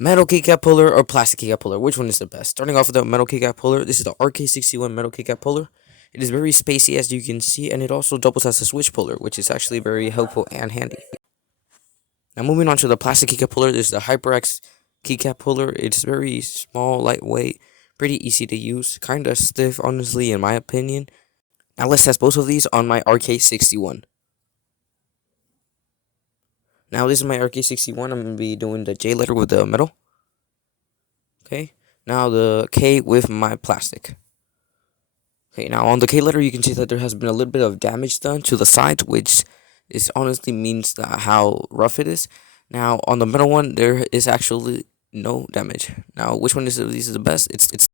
Metal keycap puller or plastic keycap puller? Which one is the best? Starting off with the metal keycap puller, this is the RK61 metal keycap puller. It is very spacey as you can see, and it also doubles as a switch puller, which is actually very helpful and handy. Now moving on to the plastic keycap puller, this is the HyperX keycap puller. It's very small, lightweight, pretty easy to use, kinda stiff honestly in my opinion. Now let's test both of these on my RK61. Now this is my RK61. I'm going to be doing the J letter with the metal. Okay. Now the K with my plastic. Okay, now on the K letter you can see that there has been a little bit of damage done to the sides, which is honestly means that how rough it is. Now on the metal one there is actually no damage. Now which one is of these is the best? It's